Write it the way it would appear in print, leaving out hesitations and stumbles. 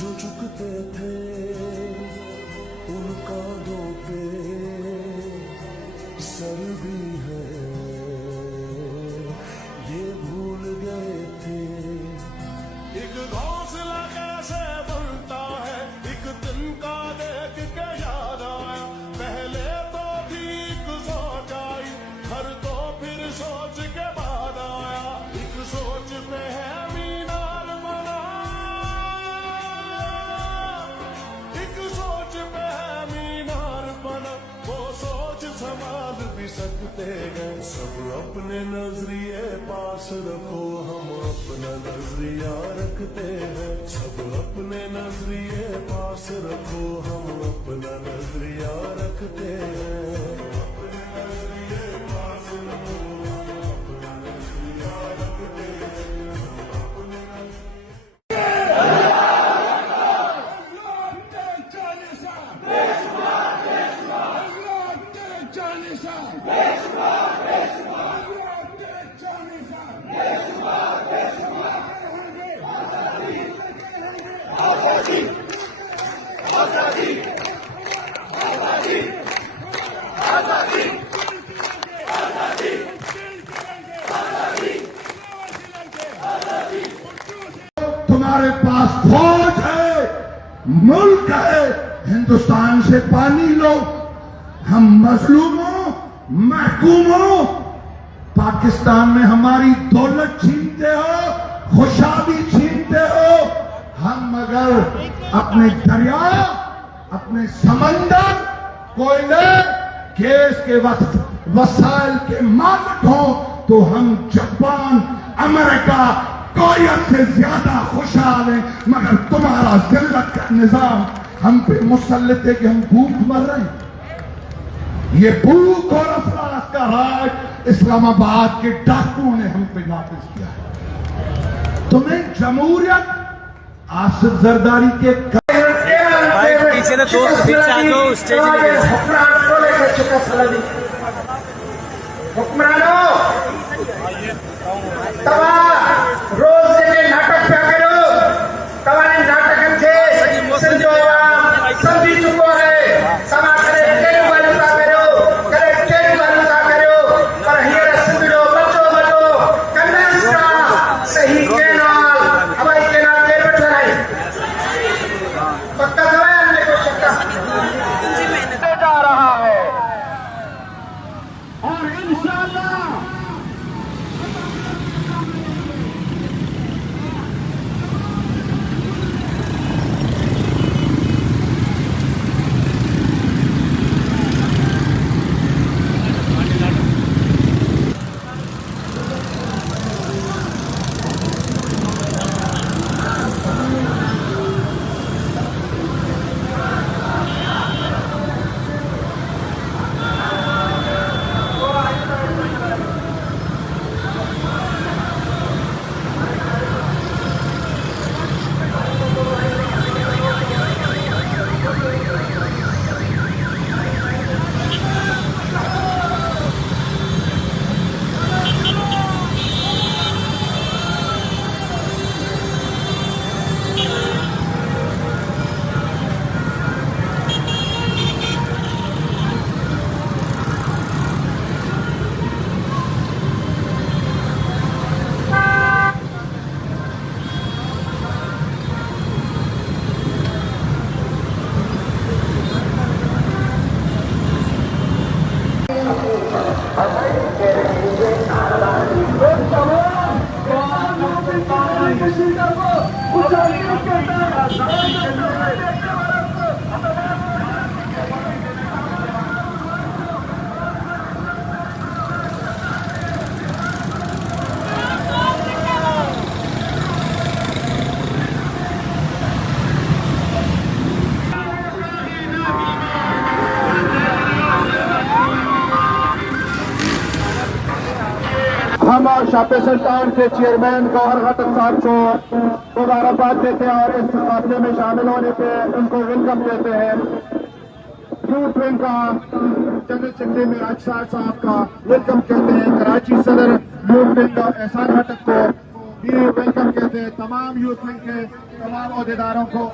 जो झुकते थे उन कांधों पे सर भी है, ये भूल गए थे। एक घोंसला कैसे बनता है, एक दिन का देख के याद आया। पहले तो ठीक सोच आई, हर तो फिर सोच के बाद आया। एक सोच पे है मीनार बना, एक सोच पे है मीनार बना। वो सोच संभाल भी सकते हैं। सब अपने नजरिए पास रखो, हम अपना नजरिया रखते हैं। सब अपने नजरिए पास रखो, हम अपना नजरिया रखते हैं। अपने नजरिए पास रखो, हम अपना नजरिया रखते हैं। तुम्हारे पास फौज है, मुल्क है, हिंदुस्तान से पानी लो। हम मजलूमों, महकूमों, पाकिस्तान में हमारी दौलत छीनते हो, खुशहाली छीनते हो। हम मगर अपने दरिया, अपने समंदर, कोयले, गैस के वक्त वसाइल के मालिक हो, तो हम जापान, अमेरिका, कोरियत से ज्यादा खुशहाल हैं। मगर तुम्हारा जिल्लत का निजाम हम पे मुसल्लत है कि हम भूख मर रहे हैं। ये भूख और अफराज का राज इस्लामाबाद के डाकुओं ने हम पे नाफिज किया है। तुम्हें जमहूरियत आसिफ जरदारी के पीछे ना दोस्त पीछे आ जाओ, स्टेज में हुक्मरानो तवा रोज जे नाटक पिया करो, तवाने नाटकन खे सिंधो समझी चुको है। समा करे कई वालू था करो, करे कई वालू था करो, पर हींअर सिंधो बचो बचो कंडेंस का सही केनाल हवाई केनाल ते बैठो रही। पक्का समय अन्य को शक्का जा रहा है और इंशाअल्लाह हम शापे सुल्तान के चेयरमैन गौहर खटक साहब को मुबारकबाद देते हैं और इस काफिले में शामिल होने पे उनको वेलकम देते हैं। यूथ विंग का जनरल सेक्रेटरी मिराज साहब का वेलकम कहते हैं। कराची सदर यूथ विंग एहसान खटक को भी वेलकम कहते हैं। तमाम यूथ विंग के तमाम अहदेदारों को